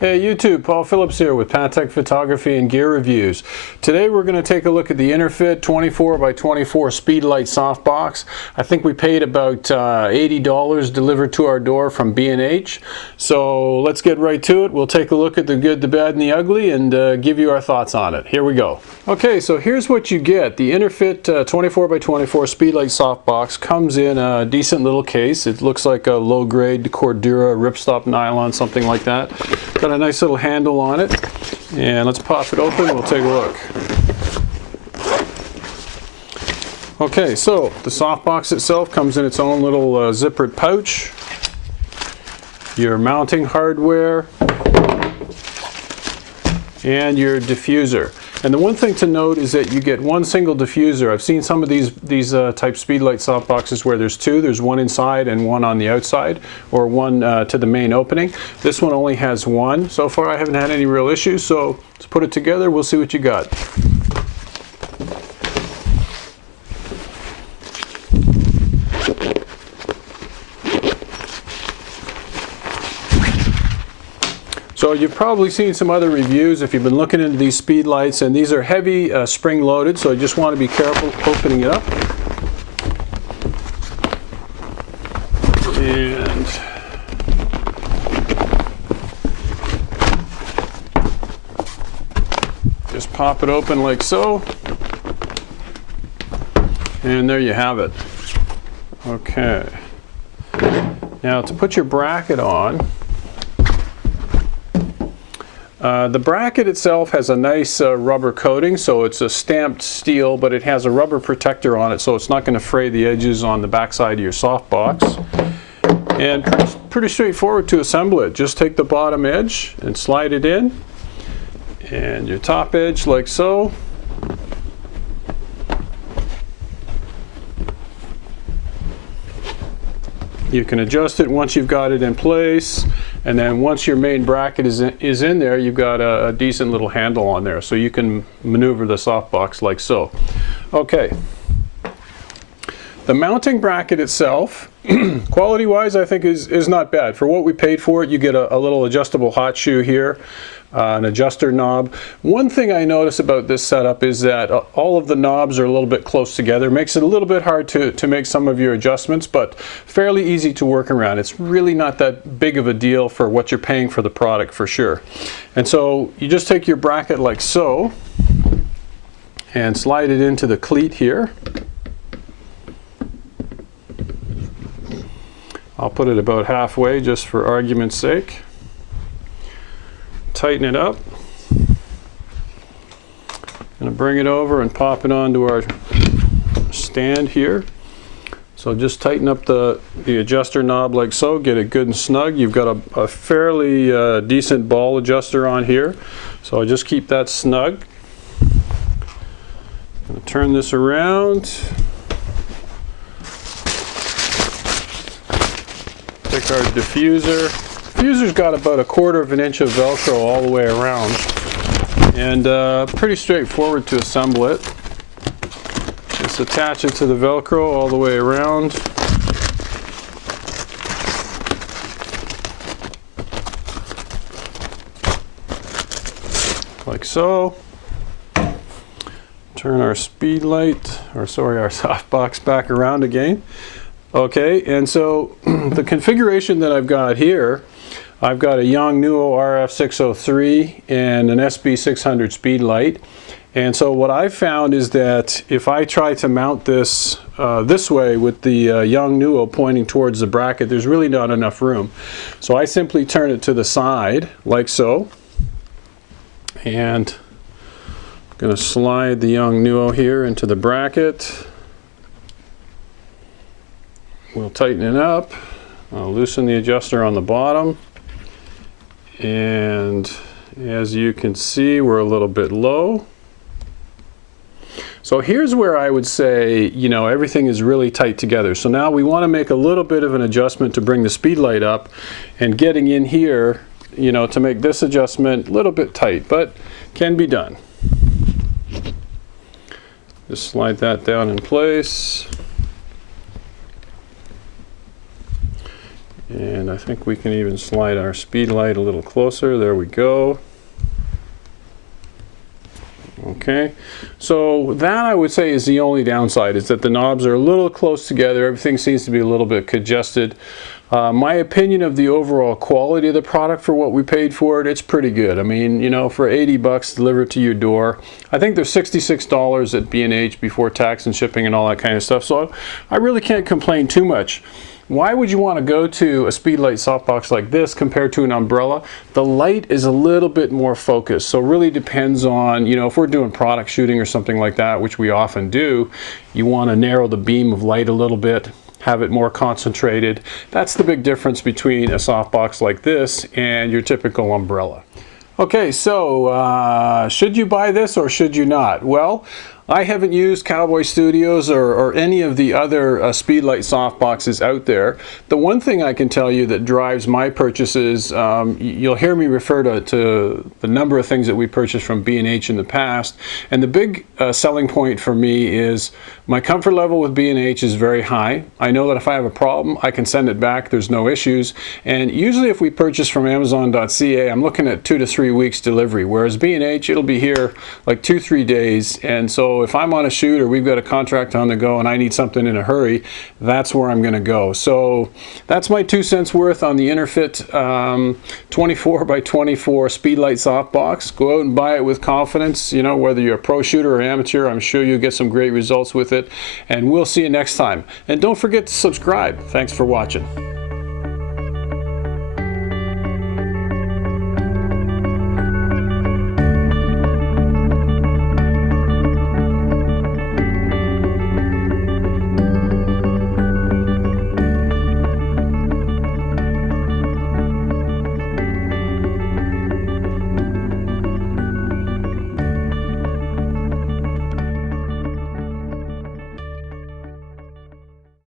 Hey YouTube, Paul Phillips here with Patek Photography and Gear Reviews. Today we're going to take a look at the Interfit 24x24 Speedlight Softbox. I think we paid about $80 delivered to our door from B&H. So let's get right to it. We'll take a look at the good, the bad, and the ugly and give you our thoughts on it. Here we go. Okay, so here's what you get. The Interfit 24x24 Speedlight Softbox comes in a decent little case. It looks like a low-grade Cordura ripstop nylon, something like that. Got a nice little handle on it, and let's pop it open and we'll take a look. Okay, so the softbox itself comes in its own little zippered pouch, your mounting hardware, and your diffuser. And the one thing to note is that you get one single diffuser. I've seen some of these type Speedlight softboxes where there's two. There's one inside and one on the outside, or one to the main opening. This one only has one. So far I haven't had any real issues, so let's put it together. We'll see what you got. So you've probably seen some other reviews if you've been looking into these Speedlights, and these are heavy spring loaded, so you just want to be careful opening it up. And just pop it open like so. And there you have it. Okay. Now to put your bracket on, the bracket itself has a nice rubber coating, so it's a stamped steel, but it has a rubber protector on it, so it's not going to fray the edges on the back side of your softbox. And pretty straightforward to assemble it. Just take the bottom edge and slide it in, and your top edge like so. You can adjust it once you've got it in place, and then once your main bracket is in there, you've got a decent little handle on there, so you can maneuver the softbox like so. Okay. The mounting bracket itself, quality-wise, I think is not bad. For what we paid for it, you get a little adjustable hot shoe here. An adjuster knob. One thing I notice about this setup is that all of the knobs are a little bit close together. It makes it a little bit hard to make some of your adjustments, but fairly easy to work around. It's really not that big of a deal for what you're paying for the product, for sure. And so you just take your bracket like so and slide it into the cleat here. I'll put it about halfway just for argument's sake. Tighten it up. Gonna bring it over and pop it onto our stand here. So just tighten up the adjuster knob like so, get it good and snug. You've got a fairly decent ball adjuster on here, so just keep that snug. Gonna turn this around. Take our diffuser. Diffuser's got about 1/4 of an inch of Velcro all the way around, and pretty straightforward to assemble it. Just attach it to the Velcro all the way around. Like so. Turn our Speedlight, or sorry, our softbox back around again. Okay, and so the configuration that I've got here, I've got a Yongnuo RF603 and an SB600 Speedlight. And so what I've found is that if I try to mount this this way with the Yongnuo pointing towards the bracket, there's really not enough room. So I simply turn it to the side like so. And I'm going to slide the Yongnuo here into the bracket. We'll tighten it up. I'll loosen the adjuster on the bottom. And as you can see, we're a little bit low. So here's where I would say, you know, everything is really tight together. So now we want to make a little bit of an adjustment to bring the Speedlight up, and getting in here, you know, to make this adjustment a little bit tight, but can be done. Just slide that down in place. And I think we can even slide our speed light a little closer. There we go. Okay, so that I would say is the only downside, is that the knobs are a little close together. Everything seems to be a little bit congested. My opinion of the overall quality of the product for what we paid for it, it's pretty good. I mean, you know, for 80 bucks delivered to your door. I think they're $66 at B&H before tax and shipping and all that kind of stuff. So I really can't complain too much. Why would you want to go to a Speedlight softbox like this compared to an umbrella? The light is a little bit more focused, so it really depends on, you know, if we're doing product shooting or something like that, which we often do, you want to narrow the beam of light a little bit, have it more concentrated. That's the big difference between a softbox like this and your typical umbrella. Okay, so should you buy this or should you not? Well, I haven't used Cowboy Studios or any of the other Speedlight softboxes out there. The one thing I can tell you that drives my purchases, you'll hear me refer to the number of things that we purchased from B&H in the past, and the big selling point for me is my comfort level with B&H is very high. I know that if I have a problem, I can send it back, there's no issues, and usually if we purchase from Amazon.ca, I'm looking at 2 to 3 weeks delivery, whereas B&H, it'll be here like 2-3 days, and so if I'm on a shoot or we've got a contract on the go and I need something in a hurry, that's where I'm going to go. So that's my 2 cents worth on the Interfit 24 by 24 Speedlight softbox. Go out and buy it with confidence. You know, whether you're a pro shooter or amateur, I'm sure you'll get some great results with it. And we'll see you next time. And don't forget to subscribe. Thanks for watching.